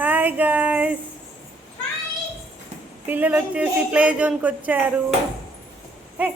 Hi guys, పిల్లలు వచ్చేసి play జోన్కి వచ్చారు. హే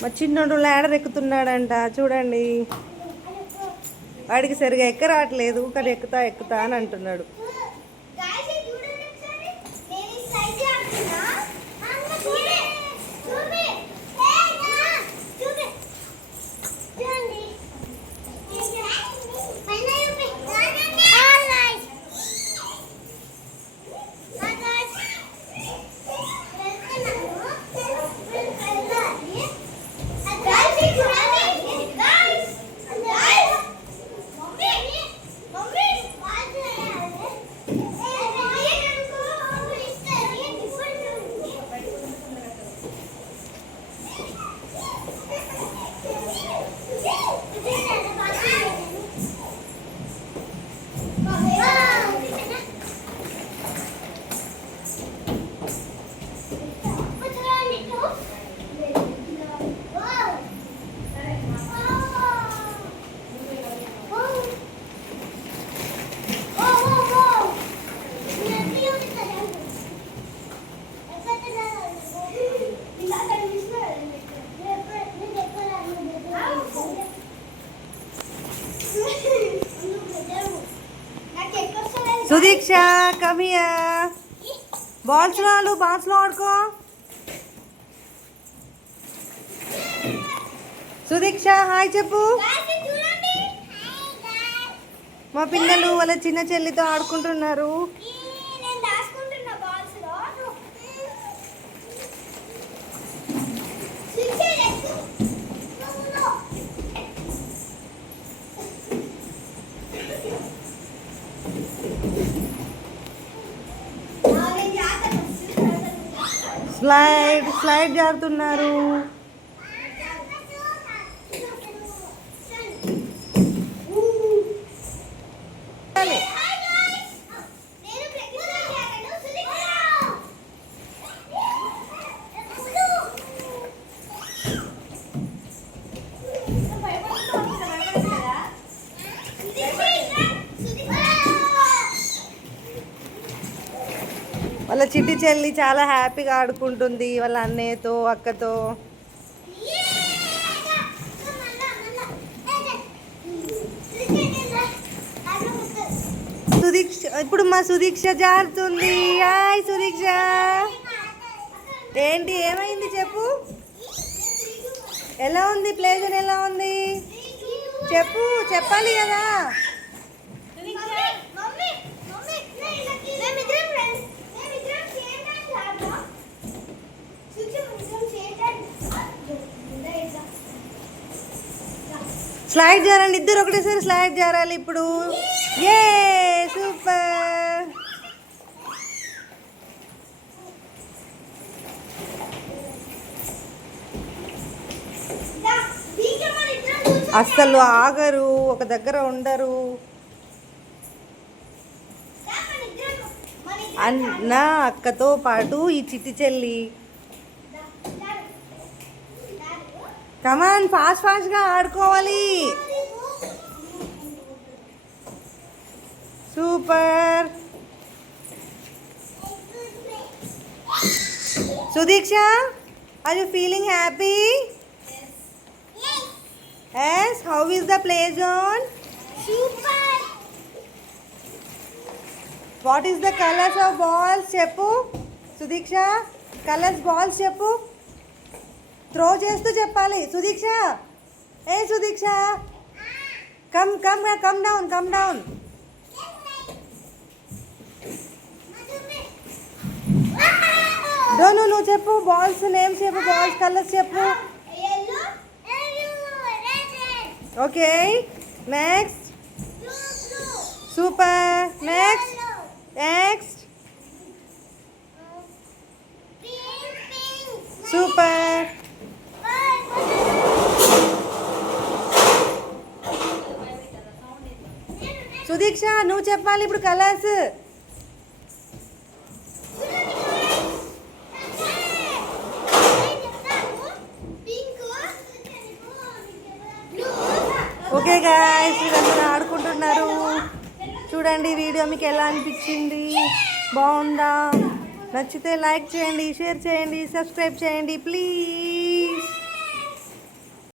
మా చిన్నోడు ల్యాడర్ ఎక్కుతున్నాడంట. చూడండి, వాడికి సరిగా ఎక్కరావట్లేదు, కానీ ఎక్కుతా ఎక్కుతా అని అంటున్నాడు. Sudiksha, come here. బాల్స్ లో ఆడుకో. సుదీక్ష హాయ్ చెప్పు. మా పిల్లలు వాళ్ళ చిన్న చెల్లితో ఆడుకుంటున్నారు. స్లైడ్ జారుతున్నారు. వాళ్ళ చిట్టి చెల్లి చాలా హ్యాపీగా ఆడుకుంటుంది వాళ్ళ అన్నయ్యతో, అక్కతో. సుదీక్ష, ఇప్పుడు మా సుదీక్ష జారుతుంది. హాయ్ సుదీక్ష, ఏంటి ఏమైంది చెప్పు. ఎలా ఉంది ప్లేజర్, ఎలా ఉంది చెప్పు, చెప్పాలి కదా. స్లైడ్ జారండి, ఇద్దరు ఒకటేసారి స్లైడ్ జారాలి ఇప్పుడు. ఏ సూపర్. అస్సలు ఆగరు, ఒక దగ్గర ఉండరు. అన్న అక్కతో పాటు ఈ చిట్టి చెల్లి. కమాన్, ఫాస్ట్గా ఆడుకోవాలి. Super. Sudiksha, are you feeling happy? Yes. How is the play zone? Super. What is the colors of balls? చెప్పు సుదీక్ష. కలర్స్ బాల్స్ చెప్పు. త్రో చేస్తూ చెప్పాలి సుదీక్ష. ఏ సుదీక్ష, కమ్ డౌన్. డోను నువ్వు చెప్పు బాల్స్ నేమ్స్ చెప్పు బాల్స్ కలర్స్ చెప్పు okay next super next super Sudiksha నువ్వు చెప్పాలి ఇప్పుడు కలర్స్ ఓకే గాయ్స్ వీళ్ళందరూ ఆడుకుంటున్నారు చూడండి వీడియో మీకు ఎలా అనిపించింది బాగుందా నచ్చితే లైక్ చేయండి షేర్ చేయండి సబ్స్క్రైబ్ చేయండి ప్లీజ్